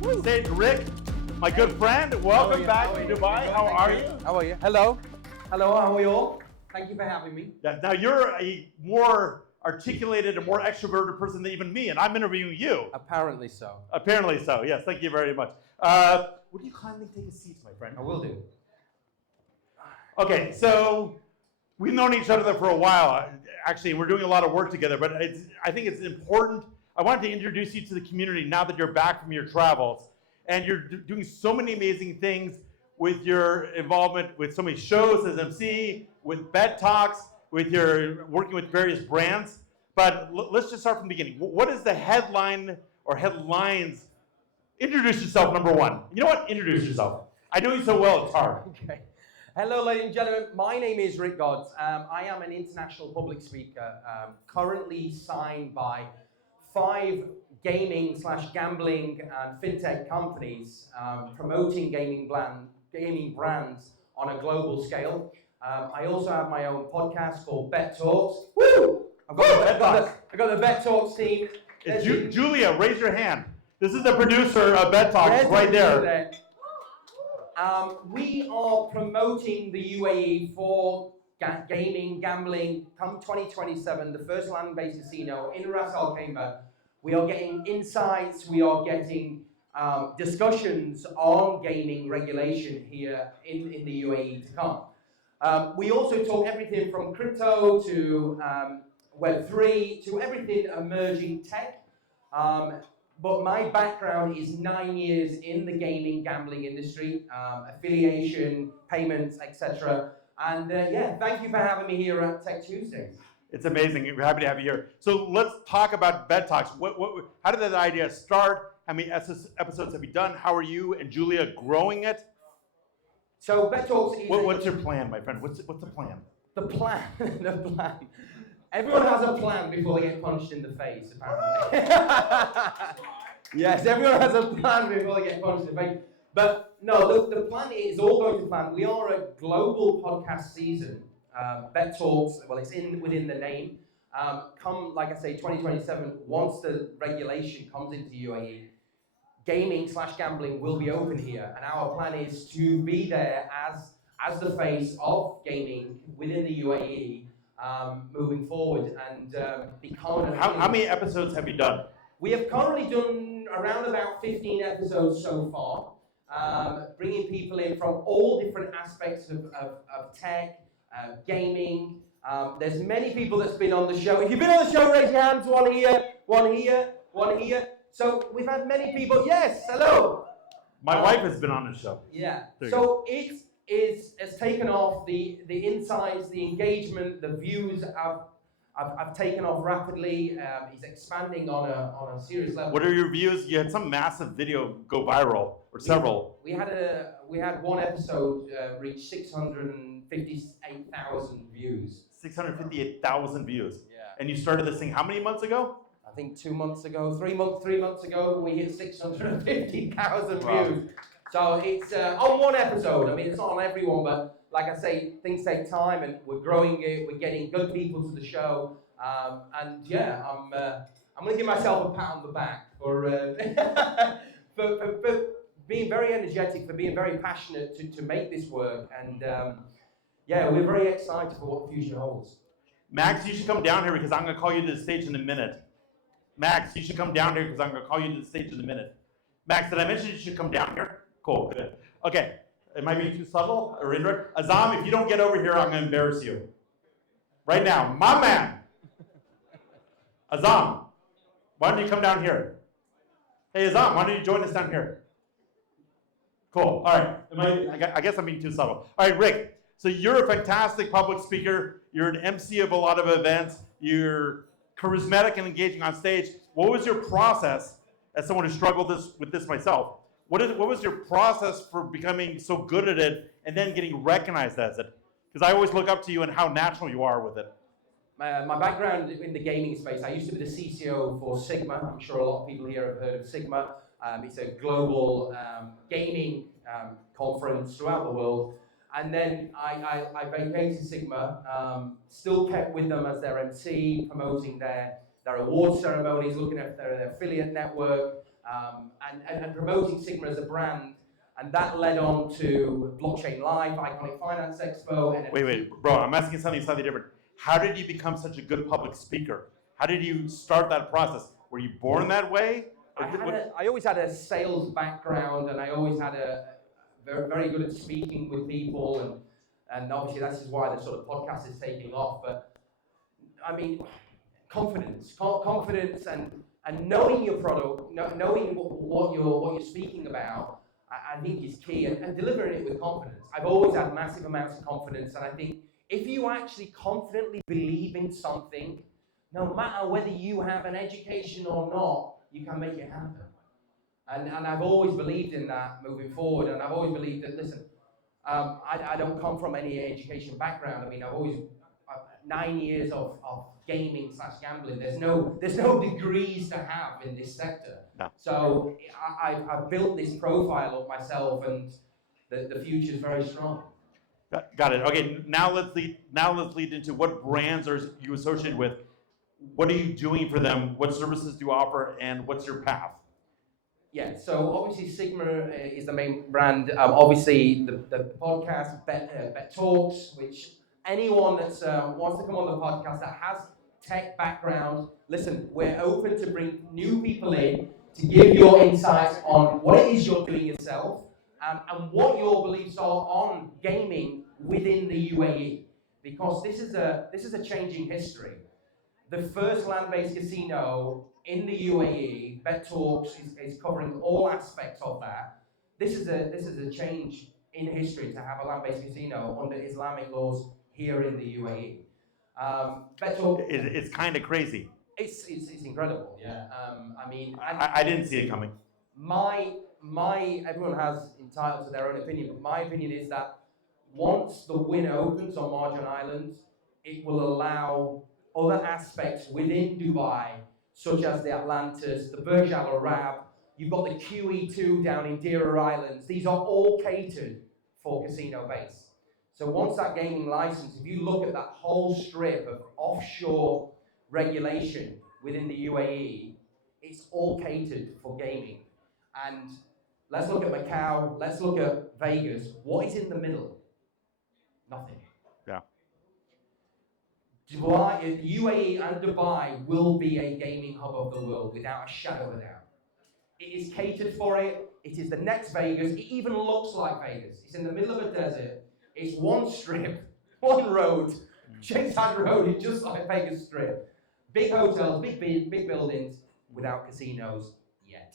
stage, Rick, my good friend. Welcome back to Dubai. How are you? How are you? Hello. Hello, how are you all? Thank you for having me. Yeah, now you're a more articulated and more extroverted person than even me, and I'm interviewing you. Apparently so. Apparently so, yes. Thank you very much. Would you kindly take a seat, my friend? I will do. Okay, so we've known each other for a while. Actually, we're doing a lot of work together, but I think it's important. I wanted to introduce you to the community now that you're back from your travels. And you're doing so many amazing things with your involvement with so many shows as MC, with Bet Talks, with your working with various brands. But let's just start from the beginning. What is the headline or headlines? Introduce yourself, number one. You know what? Introduce yourself. I know you so well, it's hard. Okay. Hello, ladies and gentlemen. My name is Rick Godds. I am an international public speaker, currently signed by 5 gaming/gambling and fintech companies, promoting gaming brands on a global scale. I also have my own podcast called Bet Talks. Woo! I've got the Bet Talks team. Julia, raise your hand. This is the producer of Bet Talks right there. We are promoting the UAE for gaming, gambling. Come 2027, the first land-based casino in Ras Al Khaimah. We are getting insights. We are getting discussions on gaming regulation here in the UAE to come. We also talk everything from crypto to Web3 to everything emerging tech. But my background is 9 years in the gaming, gambling industry, affiliation, payments, etc. And yeah, thank you for having me here at Tech Tuesdays. It's amazing. We're happy to have you here. So let's talk about Bet Talks. How did that idea start? How many episodes have you done? How are you and Julia growing it? So Bet Talks is... What's your plan, my friend? What's the plan? The plan. The plan. Everyone has a plan before they get punched in the face, apparently. Yes, everyone has a plan before they get punched in the face. But no, the plan is all going to plan. We are a global podcast season. Bet Talks, well, it's within the name. Come, like I say, 2027, once the regulation comes into UAE, gaming/gambling will be open here. And our plan is to be there as the face of gaming within the UAE. Moving forward and become... How many episodes have you done? We have currently done around about 15 episodes so far, bringing people in from all different aspects of tech, gaming. There's many people that's been on the show. If you've been on the show, raise your hands. One here, one here, one here. So we've had many people. Yes, hello. My wife has been on the show. Yeah. So has taken off, the insights, the engagement, the views have taken off rapidly. He's expanding on a serious level. What are your views? You had some massive video go viral, or several. We had one episode reach 658,000 views. 658,000 views. Yeah. And you started this thing how many months ago? I think 2 months ago, 3 months ago, we hit 650,000 views. So it's on one episode. I mean, it's not on everyone, but like I say, things take time, and we're growing it. We're getting good people to the show, and yeah, I'm going to give myself a pat on the back for being very energetic, for being very passionate to make this work, and yeah, we're very excited for what the future holds. Max, you should come down here because I'm going to call you to the stage in a minute. Max, you should come down here because I'm going to call you to the stage in a minute. Max, did I mention you should come down here? Cool, good. Okay, am I being too subtle or indirect? Azam, if you don't get over here, I'm going to embarrass you. Right now, my man. Azam, why don't you come down here? Hey, Azam, why don't you join us down here? Cool, all right. I guess I'm being too subtle. All right, Rick, so you're a fantastic public speaker. You're an MC of a lot of events. You're charismatic and engaging on stage. What was your process, as someone who struggled with this myself? What was your process for becoming so good at it and then getting recognized as it? Because I always look up to you and how natural you are with it. My background in the gaming space, I used to be the CCO for Sigma. I'm sure a lot of people here have heard of Sigma. It's a global gaming conference throughout the world. And then I vacated Sigma, still kept with them as their MC, promoting their award ceremonies, looking at their affiliate network. and promoting Sigma as a brand. And that led on to Blockchain Live, Iconic Finance Expo. NFT. Wait, bro, I'm asking something slightly different. How did you become such a good public speaker? How did you start that process? Were you born that way? I always had a sales background, and I always had a very good at speaking with people, and obviously this is why the sort of podcast is taking off. But I mean, confidence, and knowing your product, knowing what you're speaking about, I think is key, and delivering it with confidence. I've always had massive amounts of confidence, and I think if you actually confidently believe in something, no matter whether you have an education or not, you can make it happen. And I've always believed in that moving forward, and I've always believed that, listen, I don't come from any education background. I mean, I've always, 9 years of gaming / gambling, there's no degrees to have in this sector. No. So I've built this profile of myself, and the future is very strong. Got it. Okay, now let's lead into what brands are you associated with? What are you doing for them? What services do you offer, and what's your path? Yeah, so obviously Sigma is the main brand. Obviously the podcast, Bet Talks, which anyone that wants to come on the podcast that has tech background, listen, we're open to bring new people in to give your insights on what it is you're doing yourself, and what your beliefs are on gaming within the UAE, because this is a changing history. The first land-based casino in the UAE, Bet Talks, is covering all aspects of that. This is a change in history to have a land-based casino under Islamic laws here in the UAE. Bet Talks, It's kind of crazy. It's incredible, yeah. I mean, I didn't see it coming. Everyone has entitled to their own opinion, but my opinion is that once the win opens on Marjan Island, it will allow other aspects within Dubai, such as the Atlantis, the Burj Al Arab. You've got the QE2 down in Deira Islands. These are all catered for casino base. So once that gaming license, if you look at that whole strip of offshore regulation within the UAE, it's all catered for gaming. And let's look at Macau, let's look at Vegas. What is in the middle? Nothing. Yeah. Dubai, UAE and Dubai will be a gaming hub of the world without a shadow of a doubt. It is catered for it. It is the next Vegas. It even looks like Vegas. It's in the middle of a desert. It's one strip, one road. Sheikh Zayed Road is just like Vegas Strip. Big hotels, big buildings, without casinos yet.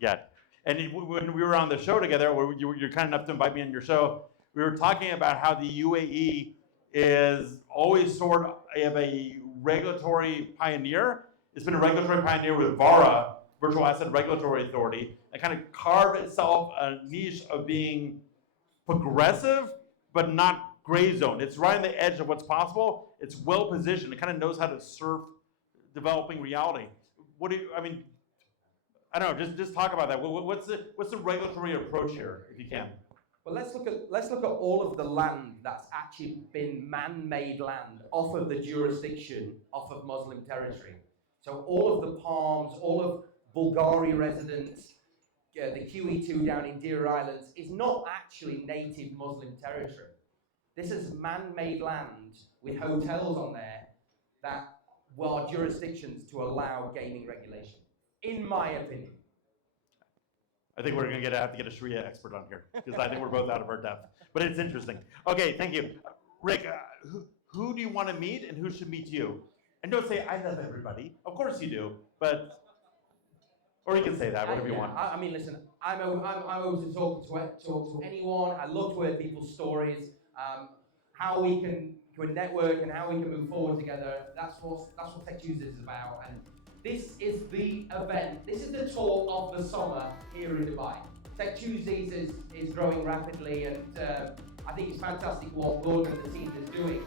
Yeah. And when we were on the show together, you're kind enough to invite me on your show, we were talking about how the UAE is always sort of a regulatory pioneer. It's been a regulatory pioneer with VARA, Virtual Asset Regulatory Authority, and kind of carved itself a niche of being progressive, but not gray zone. It's right on the edge of what's possible. It's well positioned. It kind of knows how to surf developing reality. What do you, I mean, I don't know, just talk about that. What's the regulatory approach here, if you can? Well, let's look at all of the land that's actually been man-made land off of the jurisdiction, off of Muslim territory. So all of the palms, all of Bulgari residents, the QE2 down in Deira Islands is not actually native Muslim territory. This is man-made land with hotels on there that were jurisdictions to allow gaming regulation, in my opinion. I think we're going to have to get a Sharia expert on here, because I think we're both out of our depth. But it's interesting. Okay, thank you. Rick, who do you want to meet and who should meet you? And don't say, I love everybody. Of course you do, but, or you can say that, whatever you want. I mean, listen, I'm open to talk to anyone. I love to hear people's stories, how we can network and how we can move forward together. That's what Tech Tuesdays is about. And this is the event. This is the talk of the summer here in Dubai. Tech Tuesdays is growing rapidly, and I think it's fantastic what Gordon and the team is doing.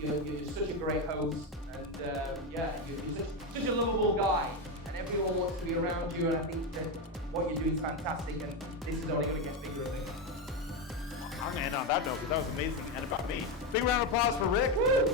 You're such a great host, and yeah, you're such a lovable guy, and everyone wants to be around you. And I think that what you're doing is fantastic, and this is only going to get bigger and bigger. I'm going to end on that note, because that was amazing. And about me. Big round of applause for Rick. Woo!